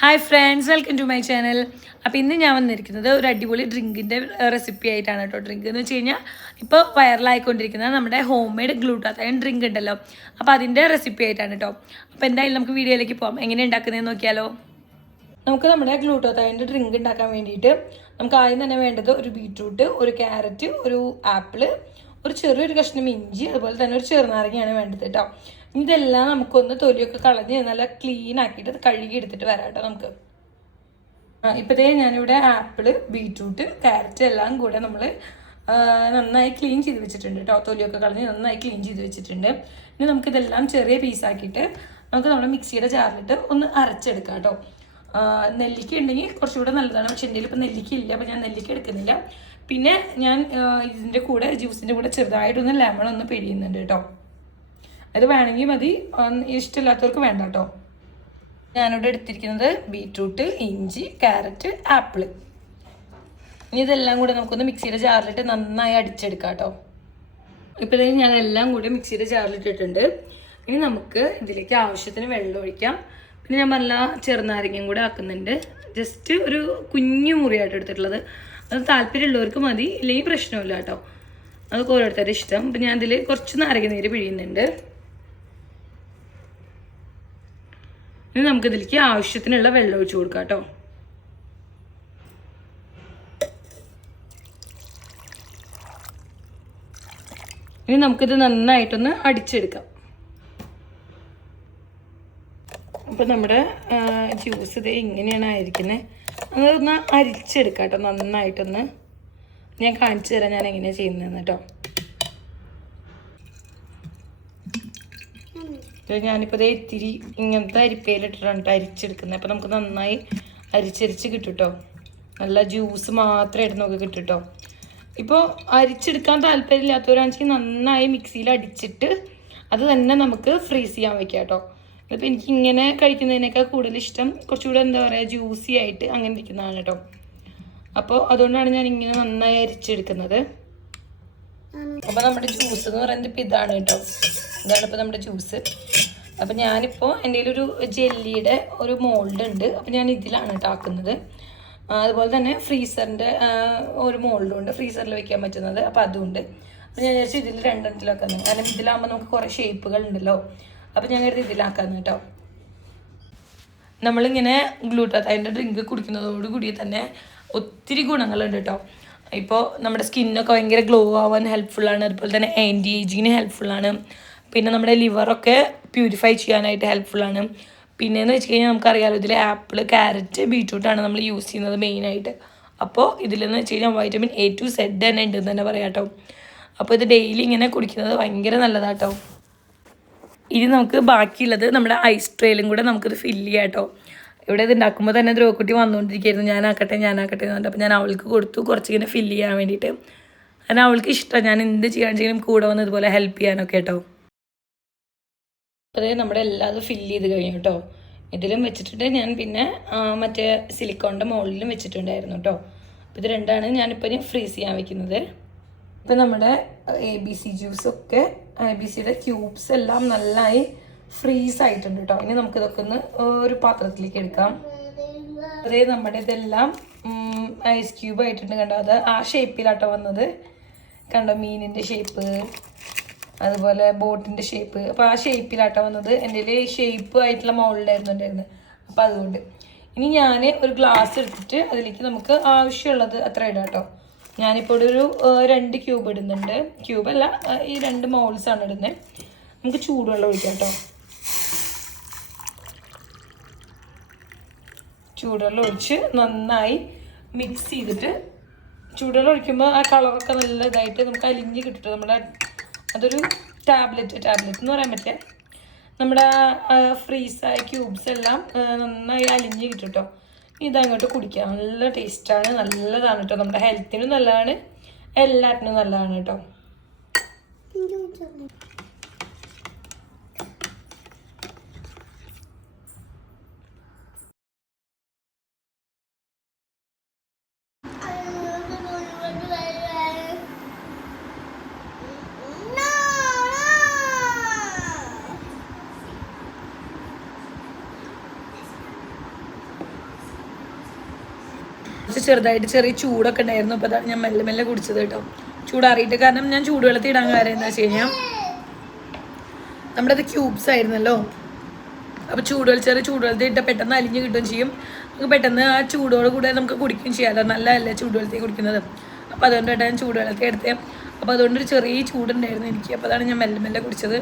Hi friends, welcome to my channel. അപ്പോൾ ഇന്ന് ഞാൻ വന്നിരിക്കുന്നത് ഒരു അടിപൊളി ഡ്രിങ്കിൻ്റെ റെസിപ്പി ആയിട്ടാണ് കേട്ടോ. ഡ്രിങ്ക് എന്ന് വെച്ച് കഴിഞ്ഞാൽ ഇപ്പോൾ വൈറലായിക്കൊണ്ടിരിക്കുന്നത് നമ്മുടെ ഹോം മെയ്ഡ് ഗ്ലൂട്ടാത്തൈൻ ഡ്രിങ്ക് ഉണ്ടല്ലോ, അപ്പോൾ അതിൻ്റെ റെസിപ്പി ആയിട്ടാണ് കേട്ടോ. അപ്പോൾ എന്തായാലും നമുക്ക് വീഡിയോയിലേക്ക് പോകാം. എങ്ങനെ ഉണ്ടാക്കുന്നതെന്ന് നോക്കിയാലോ. നമുക്ക് നമ്മുടെ ഗ്ലൂട്ടാത്തൈൻ്റെ ഡ്രിങ്ക് ഉണ്ടാക്കാൻ വേണ്ടിയിട്ട് നമുക്ക് ആദ്യം തന്നെ വേണ്ടത് ഒരു ബീറ്റ്റൂട്ട്, ഒരു ക്യാരറ്റ്, ഒരു ആപ്പിള്, ഒരു ചെറിയൊരു കഷ്ണം ഇഞ്ചി, അതുപോലെ തന്നെ ഒരു ചെറുനാരങ്ങയാണ് വേണ്ടത് കേട്ടോ. ഇതെല്ലാം നമുക്കൊന്ന് തൊലിയൊക്കെ കളഞ്ഞ് നല്ല ക്ലീൻ ആക്കിയിട്ട് കഴുകി എടുത്തിട്ട് വരാം കേട്ടോ നമുക്ക്. ഇപ്പോഴത്തേ ഞാനിവിടെ ആപ്പിള്, ബീറ്റ്റൂട്ട്, ക്യാരറ്റ് എല്ലാം കൂടെ നമ്മൾ നന്നായി ക്ലീൻ ചെയ്ത് വെച്ചിട്ടുണ്ട് കേട്ടോ. തൊലിയൊക്കെ കളഞ്ഞ് നന്നായി ക്ലീൻ ചെയ്ത് വെച്ചിട്ടുണ്ട്. ഇനി നമുക്കിതെല്ലാം ചെറിയ പീസാക്കിയിട്ട് നമുക്ക് നമ്മുടെ മിക്സിയുടെ ജാറിലിട്ട് ഒന്ന് അരച്ചെടുക്കാം കേട്ടോ. നെല്ലിക്ക ഉണ്ടെങ്കിൽ കുറച്ചുകൂടെ നല്ലതാണ്, പക്ഷെ എൻ്റെ ഇപ്പോൾ നെല്ലിക്ക ഇല്ല, അപ്പോൾ ഞാൻ നെല്ലിക്ക എടുക്കുന്നില്ല. പിന്നെ ഞാൻ ഇതിൻ്റെ കൂടെ ജ്യൂസിൻ്റെ കൂടെ ചെറുതായിട്ടൊന്ന് ലെമൺ ഒന്ന് പിഴിയുന്നുണ്ട് കേട്ടോ. അത് വേണമെങ്കിൽ മതി, ഇഷ്ടമില്ലാത്തവർക്ക് വേണ്ട കേട്ടോ. ഞാനിവിടെ എടുത്തിരിക്കുന്നത് ബീറ്റ്റൂട്ട്, ഇഞ്ചി, ക്യാരറ്റ്, ആപ്പിള്. ഇനി ഇതെല്ലാം കൂടെ നമുക്കൊന്ന് മിക്സിയുടെ ജാറിലിട്ട് നന്നായി അടിച്ചെടുക്കാം കേട്ടോ. ഇപ്പോൾ ഞാൻ എല്ലാം കൂടി മിക്സിയുടെ ജാറിലിട്ടിട്ടുണ്ട്. ഇനി നമുക്ക് ഇതിലേക്ക് ആവശ്യത്തിന് വെള്ളം ഒഴിക്കാം. പിന്നെ ഞാൻ നല്ല ചെറുനാരങ്ങയും കൂടെ ആക്കുന്നുണ്ട്. ജസ്റ്റ് ഒരു കുഞ്ഞു മുറിയായിട്ട് എടുത്തിട്ടുള്ളത്. അത് താല്പര്യമുള്ളവർക്ക് മതി, ഇല്ലെങ്കിൽ പ്രശ്നമില്ല കേട്ടോ. അതൊക്കെ ഓരോരുത്തരുടെ ഇഷ്ടം. അപ്പം ഞാൻ ഇതിൽ കുറച്ച് നാരങ്ങ നീര് പിഴിയുന്നുണ്ട്. ഇനി നമുക്കിതിലേക്ക് ആവശ്യത്തിനുള്ള വെള്ളം ഒഴിച്ചു കൊടുക്കാം കേട്ടോ. ഇനി നമുക്കിത് നന്നായിട്ടൊന്ന് അടിച്ചെടുക്കാം. അപ്പം നമ്മുടെ ജ്യൂസ് ഇത് ഇങ്ങനെയാണ് ആയിരിക്കുന്നത്. അതൊന്ന് അരിച്ചെടുക്കാം കേട്ടോ നന്നായിട്ടൊന്ന്. ഞാൻ കാണിച്ചു തരാം ഞാൻ എങ്ങനെയാണ് ചെയ്യുന്നതെന്ന് കേട്ടോ. ഞാനിപ്പോൾ ഇത്തിരി ഇങ്ങനത്തെ അരിപ്പയിലിട്ടിട്ടാണ് അരിച്ചെടുക്കുന്നത്. അപ്പോൾ നമുക്ക് നന്നായി അരിച്ചരിച്ച് കിട്ടും കേട്ടോ. നല്ല ജ്യൂസ് മാത്രമായിട്ട് നമുക്ക് കിട്ടും കേട്ടോ. ഇപ്പോൾ അരിച്ചെടുക്കാൻ താല്പര്യമില്ലാത്തവരാണെങ്കിൽ നന്നായി മിക്സിയിൽ അടിച്ചിട്ട് അത് തന്നെ നമുക്ക് ഫ്രീസ് ചെയ്യാൻ വെക്കാം കേട്ടോ. ഇതിപ്പോൾ എനിക്ക് ഇങ്ങനെ കഴിക്കുന്നതിനേക്കാൾ കൂടുതൽ ഇഷ്ടം കുറച്ചുകൂടെ എന്താ പറയുക ജ്യൂസി ആയിട്ട് അങ്ങനെ ഇരിക്കുന്നതാണ് കേട്ടോ. അപ്പോൾ അതുകൊണ്ടാണ് ഞാൻ ഇങ്ങനെ നന്നായി അരിച്ചെടുക്കുന്നത്. അപ്പോൾ നമ്മുടെ ജ്യൂസ് എന്ന് പറയുന്നത് ഇപ്പോൾ ഇതാണ് കേട്ടോ. ഇതാണ് ഇപ്പോൾ നമ്മുടെ ജ്യൂസ്. അപ്പം ഞാനിപ്പോൾ എൻ്റെ ഒരു ജെല്ലിയുടെ ഒരു മോൾഡ് ഉണ്ട്. അപ്പം ഞാൻ ഇതിലാണ് കേട്ടോ ആക്കുന്നത്. അതുപോലെ തന്നെ ഫ്രീസറിൻ്റെ ഒരു മോൾഡും ഉണ്ട്, ഫ്രീസറിൽ വെക്കാൻ പറ്റുന്നത്. അപ്പോൾ അതുണ്ട്. അപ്പം ഞാൻ വിചാരിച്ചു ഇതിൽ രണ്ടെണ്ണത്തിലാക്കുന്നത്. കാരണം ഇതിലാകുമ്പോൾ നമുക്ക് കുറേ ഷേപ്പുകൾ ഉണ്ടല്ലോ. അപ്പം ഞാൻ കരുതി ഇതിലാക്കാന്ന് കേട്ടോ. നമ്മളിങ്ങനെ ഗ്ലൂട്ടാത്തൈൻ്റെ ഡ്രിങ്ക് കുടിക്കുന്നതോടുകൂടി തന്നെ ഒത്തിരി ഗുണങ്ങളുണ്ട് കേട്ടോ. ഇപ്പോൾ നമ്മുടെ സ്കിന്നൊക്കെ ഭയങ്കര ഗ്ലോ ആവാൻ ഹെൽപ്ഫുള്ളാണ്. അതുപോലെ തന്നെ ആൻറ്റി ഏജിങ്ങിന് ഹെൽപ്ഫുള്ളാണ്. പിന്നെ നമ്മുടെ ലിവറൊക്കെ പ്യൂരിഫൈ ചെയ്യാനായിട്ട് ഹെൽപ്ഫുള്ളാണ്. പിന്നെയെന്ന് വെച്ച് കഴിഞ്ഞാൽ നമുക്കറിയാമല്ലോ, ഇതിൽ ആപ്പിൾ, ക്യാരറ്റ്, ബീറ്റ്റൂട്ടാണ് നമ്മൾ യൂസ് ചെയ്യുന്നത് മെയിനായിട്ട്. അപ്പോൾ ഇതിലെന്ന് വെച്ച് കഴിഞ്ഞാൽ വൈറ്റമിൻ A to Z തന്നെ ഉണ്ടെന്ന് തന്നെ പറയാം കേട്ടോ. അപ്പോൾ ഇത് ഡെയിലി ഇങ്ങനെ കുടിക്കുന്നത് ഭയങ്കര നല്ലതാട്ടോ. ഇനി നമുക്ക് ബാക്കിയുള്ളത് നമ്മുടെ ഐസ് ട്രേയിലും കൂടെ നമുക്കിത് ഫില്ല് ചെയ്യാം കേട്ടോ. ഇവിടെ ഇത് ഉണ്ടാക്കുമ്പോൾ തന്നെ ദ്രോക്കുട്ടി വന്നുകൊണ്ടിരിക്കുകയായിരുന്നു, ഞാനാക്കട്ടെ എന്ന് പറഞ്ഞിട്ട്. അപ്പോൾ ഞാൻ അവൾക്ക് കൊടുത്തു കുറച്ചിങ്ങനെ ഫില്ല് ചെയ്യാൻ വേണ്ടിയിട്ട്. കാരണം അവൾക്ക് ഇഷ്ടമാണ് ഞാൻ എന്ത് ചെയ്യാണെങ്കിലും കൂടെ വന്ന് ഇതുപോലെ ഹെൽപ്പ് ചെയ്യാനൊക്കെ കേട്ടോ. അപ്പോൾ നമ്മുടെ എല്ലാതും ഫില്ല് ചെയ്ത് കഴിഞ്ഞു കേട്ടോ. ഇതിലും വെച്ചിട്ടുണ്ട് ഞാൻ, പിന്നെ മറ്റേ സിലിക്കോണിൻ്റെ മുകളിലും വെച്ചിട്ടുണ്ടായിരുന്നു കേട്ടോ. അപ്പോൾ ഇത് രണ്ടാണ് ഞാനിപ്പോൾ ഫ്രീസ് ചെയ്യാൻ വെക്കുന്നത്. ഇപ്പോൾ നമ്മുടെ ABC ജ്യൂസൊക്കെ ABCയുടെ ക്യൂബ്സ് എല്ലാം നന്നായി ഫ്രീസ് ആയിട്ടുണ്ട് കേട്ടോ. ഇനി നമുക്കിതൊക്കെ ഒന്ന് ഒരു പാത്രത്തിലേക്ക് എടുക്കാം. അതേ നമ്മുടെ ഇതെല്ലാം ഐസ് ക്യൂബ് ആയിട്ടുണ്ട് കണ്ടോ. അത് ആ ഷേപ്പിലാട്ടോ വന്നത് കണ്ടോ. മീനിൻ്റെ ഷേപ്പ്, അതുപോലെ ബോട്ടിൻ്റെ ഷേപ്പ്. അപ്പോൾ ആ ഷേപ്പിലാട്ടോ വന്നത്. എൻ്റെ ഷേപ്പ് ആയിട്ടുള്ള മോളിലായിരുന്നു ഉണ്ടായിരുന്നത്. അപ്പോൾ അതുകൊണ്ട് ഇനി ഞാൻ ഒരു ഗ്ലാസ് എടുത്തിട്ട് അതിലേക്ക് നമുക്ക് ആവശ്യമുള്ളത് അത്ര ഇടാം കേട്ടോ. ഞാനിപ്പോൾ ഒരു 2 ക്യൂബ് ഇടുന്നുണ്ട്. ക്യൂബല്ല, ഈ 2 മോൾസാണ് ഇടുന്നത്. നമുക്ക് ചൂടുവെള്ളം ഒഴിക്കാം കേട്ടോ. ചൂടുവെള്ളം ഒഴിച്ച് നന്നായി മിക്സ് ചെയ്തിട്ട്, ചൂടുവെള്ളം ഒഴിക്കുമ്പോൾ ആ കളറൊക്കെ നല്ല ഇതായിട്ട് നമുക്ക് അലിഞ്ഞ് കിട്ടും. നമ്മുടെ അതൊരു ടാബ്ലറ്റ് എന്ന് പറയാൻ പറ്റേ, നമ്മുടെ ഫ്രീസായ ക്യൂബ്സ് എല്ലാം നന്നായി അലിഞ്ഞ് കിട്ടും കേട്ടോ. ഇതങ്ങോട്ട് കുടിക്കാം. നല്ല ടേസ്റ്റാണ്, നല്ലതാണ് കേട്ടോ. നമ്മുടെ ഹെൽത്തിനും നല്ലതാണ്, എല്ലാറ്റിനും നല്ലതാണ് കേട്ടോ. കുറച്ച് ചെറുതായിട്ട് ചെറിയ ചൂടൊക്കെ ഉണ്ടായിരുന്നു. അപ്പോൾ അതാണ് ഞാൻ മെല്ലെ മെല്ലെ കുടിച്ചത് കേട്ടോ, ചൂടാറിയിട്ട്. കാരണം ഞാൻ ചൂടുവെള്ളത്തിൽ ഇടാൻ കാര്യം എന്താ വെച്ച് കഴിഞ്ഞാൽ നമ്മുടെ അത് ക്യൂബ്സ് ആയിരുന്നല്ലോ. അപ്പോൾ ചെറിയ ചൂടുവെള്ളത്തിൽ ഇട്ടാൽ പെട്ടെന്ന് അലിഞ്ഞ് കിട്ടുകയും ചെയ്യും. നമുക്ക് പെട്ടെന്ന് ആ ചൂടോട് കൂടെ നമുക്ക് കുടിക്കുകയും ചെയ്യാമല്ലോ, നല്ലതല്ലേ ചൂടുവെള്ളത്തിൽ കുടിക്കുന്നത്. അപ്പോൾ അതുകൊണ്ടാണ് ഞാൻ ചൂടുവെള്ളത്തിൽ എടുത്തത്. അപ്പോൾ അതുകൊണ്ടൊരു ചെറിയ ചൂടുണ്ടായിരുന്നു എനിക്ക്. അപ്പോൾ അതാണ് ഞാൻ മെല്ലെ മെല്ലെ കുടിച്ചത്.